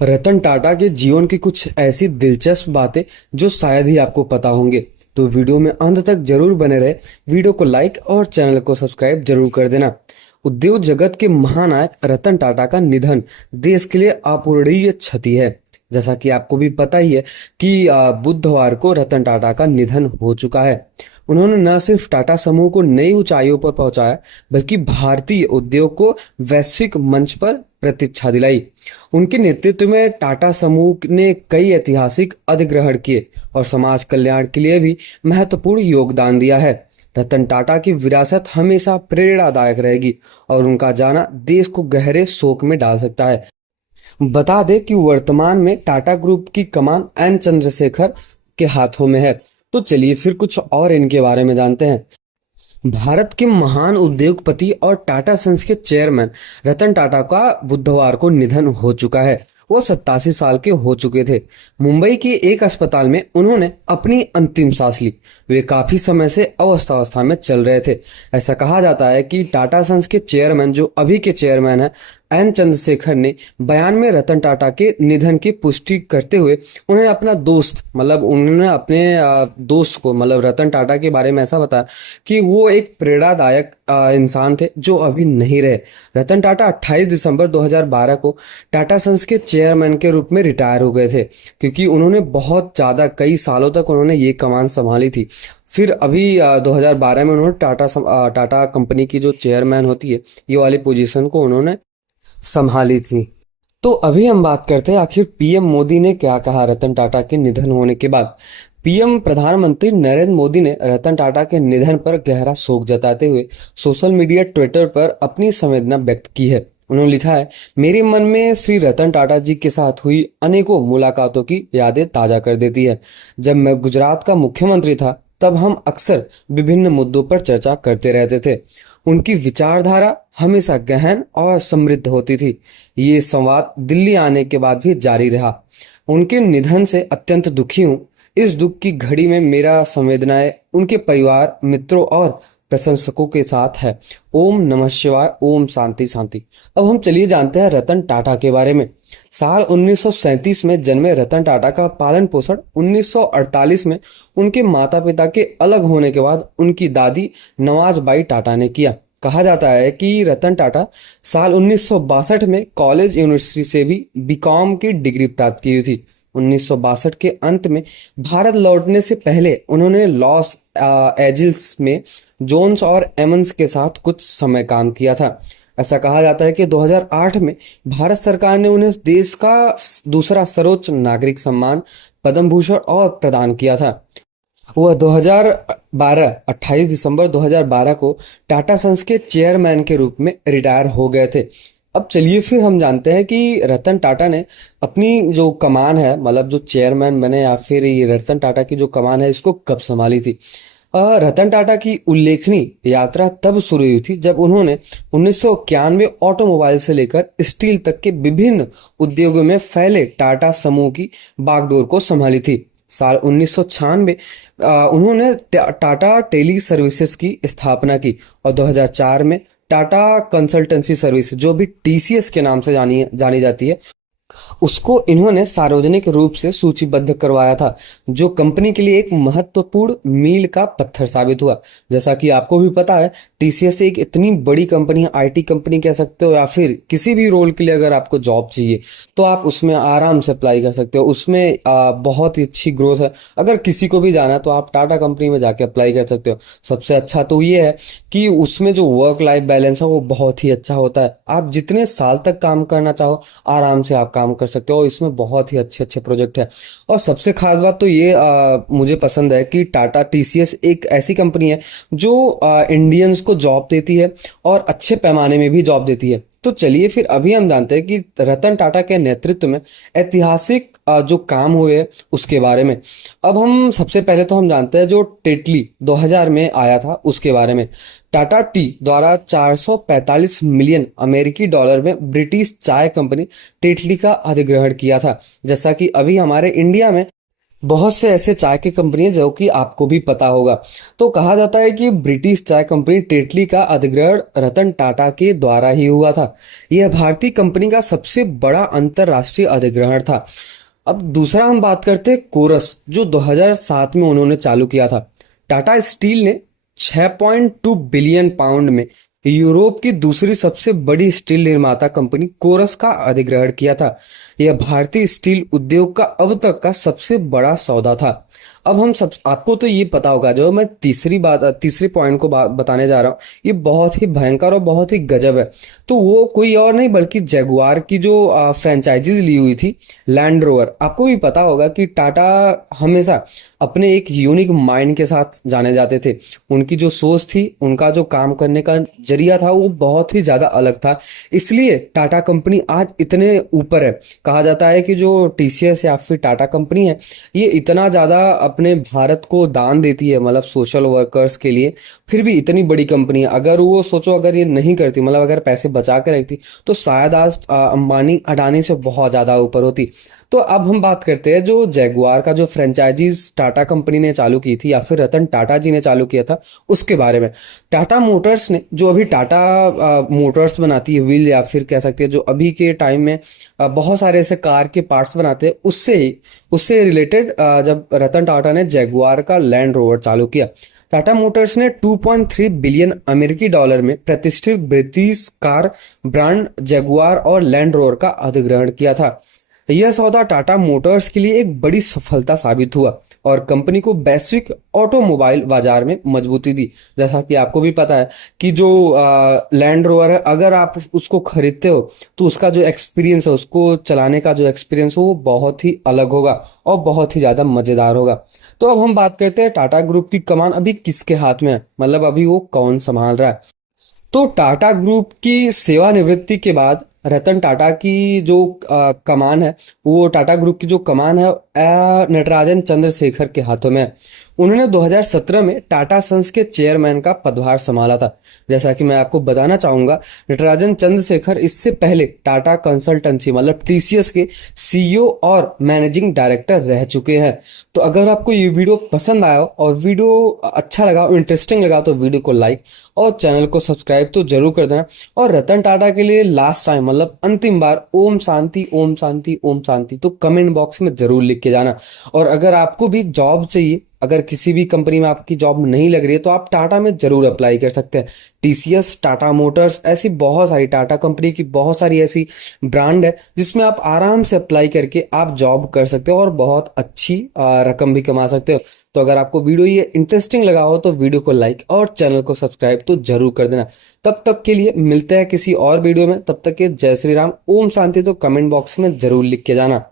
रतन टाटा के जीवन की कुछ ऐसी दिलचस्प बातें जो शायद ही आपको पता होंगे। तो वीडियो में अंत तक जरूर बने रहे। वीडियो को लाइक और चैनल को सब्सक्राइब जरूर कर देना। उद्योग जगत के महानायक रतन टाटा का निधन देश के लिए अपूरणीय क्षति है। जैसा कि आपको भी पता ही है कि बुधवार को रतन टाटा का निधन हो चुका है। उन्होंने न सिर्फ टाटा समूह को नई ऊंचाइयों पर पहुंचाया, बल्कि भारतीय उद्योग को वैश्विक मंच पर प्रतिष्ठा दिलाई। उनके नेतृत्व में टाटा समूह ने कई ऐतिहासिक अधिग्रहण किए और समाज कल्याण के लिए भी महत्वपूर्ण योगदान दिया है। रतन टाटा की विरासत हमेशा प्रेरणादायक रहेगी और उनका जाना देश को गहरे शोक में डाल सकता है। बता दें कि वर्तमान में टाटा ग्रुप की कमान एन चंद्रशेखर के हाथों में है। तो चलिए फिर कुछ और इनके बारे में जानते हैं। भारत के महान उद्योगपति और टाटा सन्स के चेयरमैन रतन टाटा का बुधवार को निधन हो चुका है। वो 87 साल के हो चुके थे। मुंबई के एक अस्पताल में उन्होंने अपनी अंतिम सांस ली। वे काफी समय से अवस्था में चल रहे थे। ऐसा कहा जाता है कि टाटा सन्स के चेयरमैन, जो अभी के चेयरमैन हैं, एन चंद्रशेखर ने बयान में रतन टाटा के निधन की पुष्टि करते हुए उन्होंने अपना दोस्त उन्होंने अपने दोस्त को रतन टाटा के बारे में ऐसा बताया कि वो एक प्रेरणादायक इंसान थे जो अभी नहीं रहे। रतन टाटा 28 दिसंबर 2012 को टाटा सन्स के चेयरमैन के रूप में रिटायर हो गए थे, क्योंकि उन्होंने बहुत ज़्यादा कई सालों तक उन्होंने ये कमान संभाली थी। फिर अभी 2012 में उन्होंने टाटा कंपनी की जो चेयरमैन होती है, ये वाली पोजीशन को उन्होंने संभाली थी। तो अभी हम बात करते हैं आखिर पीएम मोदी ने क्या कहा रतन टाटा के निधन होने के बाद। पीएम प्रधानमंत्री नरेंद्र मोदी ने रतन टाटा के निधन पर गहरा शोक जताते हुए सोशल मीडिया ट्विटर पर अपनी संवेदना व्यक्त की है। उन्होंने लिखा है, मेरे मन में श्री रतन टाटा जी के साथ हुई अनेकों मुलाकातों की यादें ताजा कर देती है। जब मैं गुजरात का मुख्यमंत्री था, तब हम अक्सर विभिन्न मुद्दों पर चर्चा करते रहते थे। उनकी विचारधारा हमेशा गहन और समृद्ध होती थी। ये संवाद दिल्ली आने के बाद भी जारी रहा। उनके निधन से अत्यंत दुखी हूँ। इस दुख की घड़ी में मेरा संवेदनाएं उनके परिवार, मित्रों और प्रशंसकों के साथ है। ओम नमः शिवाय, ओम शांति शांति। अब हम चलिए जानते हैं रतन टाटा के बारे में। साल 1937 में जन्मे रतन टाटा का पालन पोषण 1948 में उनके माता पिता के अलग होने के बाद उनकी दादी नवाजबाई टाटा ने किया। कहा जाता है कि रतन टाटा साल 1962 में कॉलेज यूनिवर्सिटी से भी बीकॉम की डिग्री प्राप्त की हुई थी। 1962 के अंत में भारत लौटने से पहले उन्होंने लॉस एंजिल्स में जोन्स और एमंस के साथ कुछ समय काम किया था। ऐसा कहा जाता है कि 2008 में भारत सरकार ने उन्हें देश का दूसरा सर्वोच्च नागरिक सम्मान पद्म भूषण और प्रदान किया था। वह 28 दिसंबर 2012 को टाटा सन्स के चेयरमैन के रूप में रिटायर हो गए थे। अब चलिए फिर हम जानते हैं कि रतन टाटा ने अपनी जो कमान है, जो चेयरमैन बने या फिर ये रतन टाटा की जो कमान है, इसको कब संभाली थी। रतन टाटा की उल्लेखनीय यात्रा तब शुरू हुई थी जब उन्होंने 1991 ऑटोमोबाइल से लेकर स्टील तक के विभिन्न उद्योगों में फैले टाटा समूह की बागडोर को संभाली थी। साल 1996 उन्होंने टाटा टेली सर्विसेज की स्थापना की और 2004 में टाटा कंसल्टेंसी सर्विस, जो भी टीसीएस के नाम से जानी जाती है, उसको इन्होंने सार्वजनिक रूप से सूचीबद्ध करवाया था, जो कंपनी के लिए एक महत्वपूर्ण मील का पत्थर साबित हुआ। जैसा कि आपको भी पता है, टीसीएस एक इतनी बड़ी कंपनी है, आईटी कंपनी कह सकते हो, या फिर किसी भी रोल के लिए अगर आपको जॉब चाहिए तो आप उसमें आराम से अप्लाई कर सकते हो। उसमें बहुत ही अच्छी ग्रोथ है। अगर किसी को भी जाना है तो आप टाटा कंपनी में जाके अप्लाई कर सकते हो। सबसे अच्छा तो ये है कि उसमें जो वर्क लाइफ बैलेंस है वो बहुत ही अच्छा होता है। आप जितने साल तक काम करना चाहो आराम से आप काम कर सकते हो। इसमें बहुत ही अच्छे अच्छे प्रोजेक्ट है। और सबसे खास बात तो ये मुझे पसंद है कि टाटा टीसीएस एक ऐसी कंपनी है जो इंडियंस को जॉब देती है और अच्छे पैमाने में भी जॉब देती है। तो चलिए फिर अभी हम जानते हैं कि रतन टाटा के नेतृत्व में ऐतिहासिक जो काम हुए उसके बारे में। अब हम सबसे पहले तो हम जानते हैं जो टेटली 2000 में आया था उसके बारे में। टाटा टी द्वारा 445 मिलियन अमेरिकी डॉलर में ब्रिटिश चाय कंपनी टेटली का अधिग्रहण किया था। जैसा कि अभी हमारे इंडिया में बहुत से ऐसे चाय की कंपनी है जो कि आपको भी पता होगा। तो कहा जाता है कि ब्रिटिश चाय कंपनी टेटली का अधिग्रहण रतन टाटा के द्वारा ही हुआ था। यह भारतीय कंपनी का सबसे बड़ा अंतरराष्ट्रीय अधिग्रहण था। अब दूसरा हम बात करते हैं कोरस, जो 2007 में उन्होंने चालू किया था। टाटा स्टील ने 6.2 बिलियन पाउंड में यूरोप की दूसरी सबसे बड़ी स्टील निर्माता कंपनी कोरस का अधिग्रहण किया था। यह भारतीय स्टील उद्योग का अब तक का सबसे बड़ा सौदा था। अब हम सब आपको तो ये पता होगा, जो मैं तीसरी पॉइंट को बताने जा रहा हूँ, ये बहुत ही भयंकर और बहुत ही गजब है। तो वो कोई और नहीं बल्कि जगुआर की जो फ्रेंचाइजीज ली हुई थी, लैंड रोवर। आपको भी पता होगा कि टाटा हमेशा अपने एक यूनिक माइंड के साथ जाने जाते थे। उनकी जो सोच थी, उनका जो काम करने का जरिया था, वो बहुत ही ज्यादा अलग था। इसलिए टाटा कंपनी आज इतने ऊपर है। कहा जाता है कि जो टीसीएस या फिर टाटा कंपनी है, ये इतना ज्यादा अपने भारत को दान देती है, मतलब सोशल वर्कर्स के लिए, फिर भी इतनी बड़ी कंपनी है। अगर वो सोचो, अगर ये नहीं करती, मतलब अगर पैसे बचा कर रखती, तो शायद आज अंबानी अडानी से बहुत ज्यादा ऊपर होती। तो अब हम बात करते हैं जो जैगुआर का जो फ्रेंचाइजीज टाटा कंपनी ने चालू की थी या फिर रतन टाटा जी ने चालू किया था, उसके बारे में। टाटा मोटर्स ने, जो अभी टाटा मोटर्स बनाती है, व्हील या फिर कह सकते हैं जो अभी के टाइम में बहुत सारे ऐसे कार के पार्ट्स बनाते हैं, उससे रिलेटेड जब रतन टाटा ने जैगुआर का लैंड रोवर चालू किया। टाटा मोटर्स ने 2.3 बिलियन अमेरिकी डॉलर में प्रतिष्ठित ब्रिटिश कार ब्रांड जैगुआर और लैंड रोवर का अधिग्रहण किया था। यह सौदा टाटा मोटर्स के लिए एक बड़ी सफलता साबित हुआ और कंपनी को वैश्विक ऑटोमोबाइल बाजार में मजबूती दी। जैसा कि आपको भी पता है कि जो लैंड रोवर है, अगर आप उसको खरीदते हो तो उसका जो एक्सपीरियंस है, उसको चलाने का जो एक्सपीरियंस हो, वो बहुत ही अलग होगा और बहुत ही ज्यादा मजेदार होगा। तो अब हम बात करते हैं टाटा ग्रुप की कमान अभी किसके हाथ में है, मतलब अभी वो कौन संभाल रहा है। तो टाटा ग्रुप की सेवानिवृत्ति के बाद रतन टाटा की जो कमान है, वो टाटा ग्रुप की जो कमान है नटराजन चंद्रशेखर के हाथों में है। उन्होंने 2017 में टाटा सन्स के चेयरमैन का पदभार संभाला था। जैसा कि मैं आपको बताना चाहूंगा, नटराजन चंद्रशेखर इससे पहले टाटा कंसल्टेंसी मतलब टीसीएस के सीईओ और मैनेजिंग डायरेक्टर रह चुके हैं। तो अगर आपको ये वीडियो पसंद आया और वीडियो अच्छा लगा, इंटरेस्टिंग लगा, तो वीडियो को लाइक और चैनल को सब्सक्राइब तो जरूर कर देना। और रतन टाटा के लिए लास्ट टाइम, मतलब अंतिम बार, ओम शांति ओम शांति ओम शांति तो कमेंट बॉक्स में जरूर लिख के जाना। और अगर आपको भी जॉब चाहिए, अगर किसी भी कंपनी में आपकी जॉब नहीं लग रही है, तो आप टाटा में जरूर अप्लाई कर सकते हैं। टीसीएस, टाटा मोटर्स, ऐसी बहुत सारी टाटा कंपनी की बहुत सारी ऐसी ब्रांड है जिसमें आप आराम से अप्लाई करके आप जॉब कर सकते हो और बहुत अच्छी रकम भी कमा सकते हो। तो अगर आपको वीडियो ये इंटरेस्टिंग लगा हो तो वीडियो को लाइक और चैनल को सब्सक्राइब तो जरूर कर देना। तब तक के लिए मिलते हैं किसी और वीडियो में, तब तक के जय श्री राम, ओम शांति तो कमेंट बॉक्स में जरूर लिख के जाना।